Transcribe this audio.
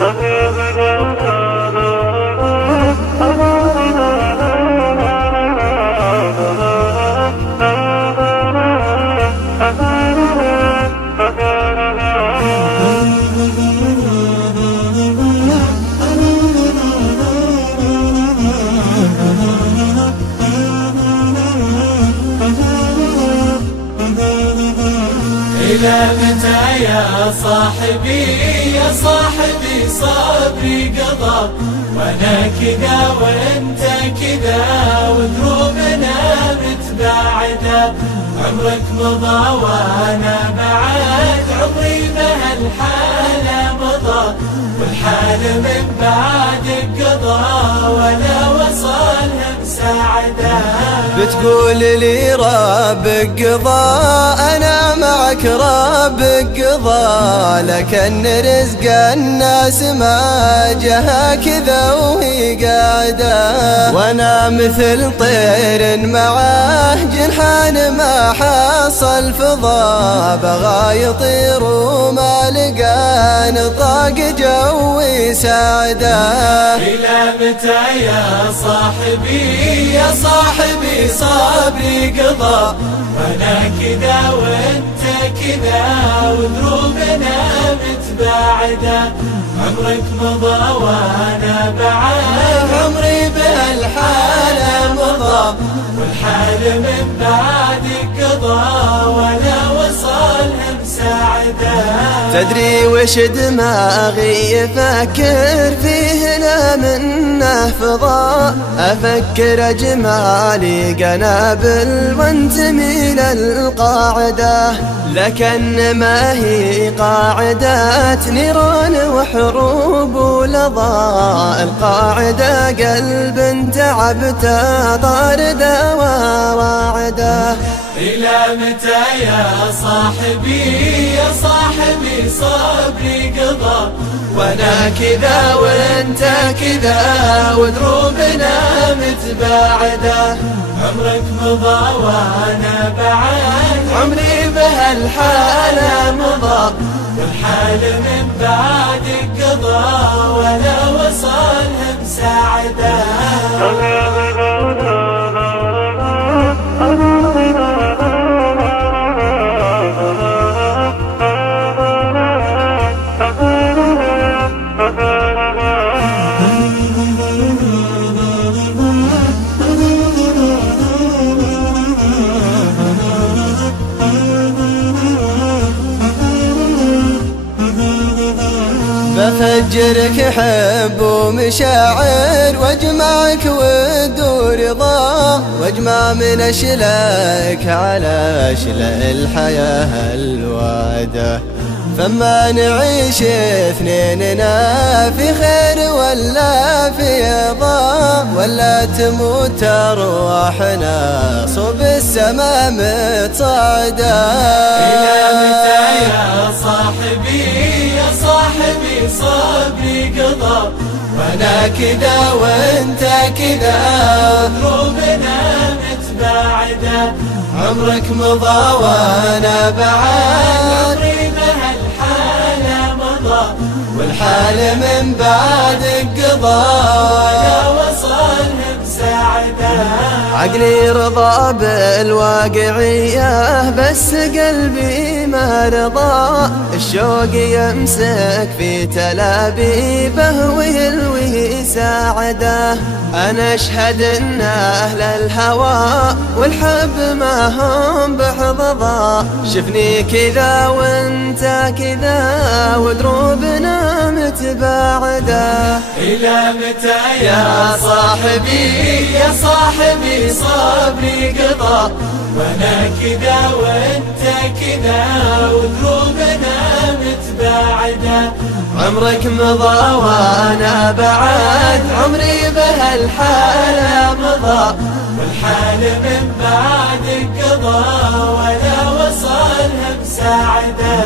إلى متى يا صاحبي يا صاحبي صبري قضى، وانا كذا وانت كذا ودروبنا متباعدة. عمرك مضى وانا بعد عمري بهالحالة مضى، والحال من بعدك قضى ولا وصلها مساعدة. بتقول لي ربك قضى أنا معك ربك قضى، لكن رزق الناس ما جها كذا وهي قاعدة. وانا مثل طير معاه جنحان ما حصل فضا، بغى يطير وما لقى نطاق جوي ساعده. إلى متى يا صاحبي يا صاحبي صبري قضى، وانا كذا وانت كذا ودروبنا متباعدة. عمرك مضى وانا بعد عمري بهالحالة مضى، والحال من بعدك قضى ولا وصلها مساعدة. تدري وش دماغي يفكر فيه لا منه فضاء؟ أفكر أجمالي قنابل وانتمي للقاعدة، لكن ما هي قاعدة نيران وحروب ولظى. القاعدة قلب تعبته طاردة وواعدة. إلى متى يا صاحبي يا صاحبي صبري قضى، وانا كذا وانت كذا ودروبنا متباعدة. عمرك مضى وانا بعد عمري بهالحالة مضى، والحال من بعدك قضى ولا وصلها مساعدة. بفجرك حب ومشاعر واجمعك ود ورضا، واجمع من اشلك على اشلاء الحياة الوادة. فما نعيش اثنيننا في خير ولا في ضاء، ولا تموت ارواحنا صوب السما متصاعدة. إلى متى يا صاحبي يا صاحبي صبري قضى، وانا كذا وانت كذا دروبنا متباعدة. عمرك مضى وانا بعد عمري بهالحالة مضى، والحال من بعدك قضى ولا وصلها مساعدة. عقلي رضى بالواقعية بس قلبي ما رضى، الشوق يمسك في تلابيبه ويلوي ساعده. أنا أشهد إن أهل الهوى والحب ما هم بحظظا، شفني كذا وانت كذا ودروبنا متباعدة. إلى متى يا صاحبي يا صاحبي صبري قضى، وانا كذا وانت كذا ودروبنا متباعدة. عمرك مضى وانا بعد عمري بهالحالة مضى، والحال من بعدك قضى ولا وصلها مساعدة.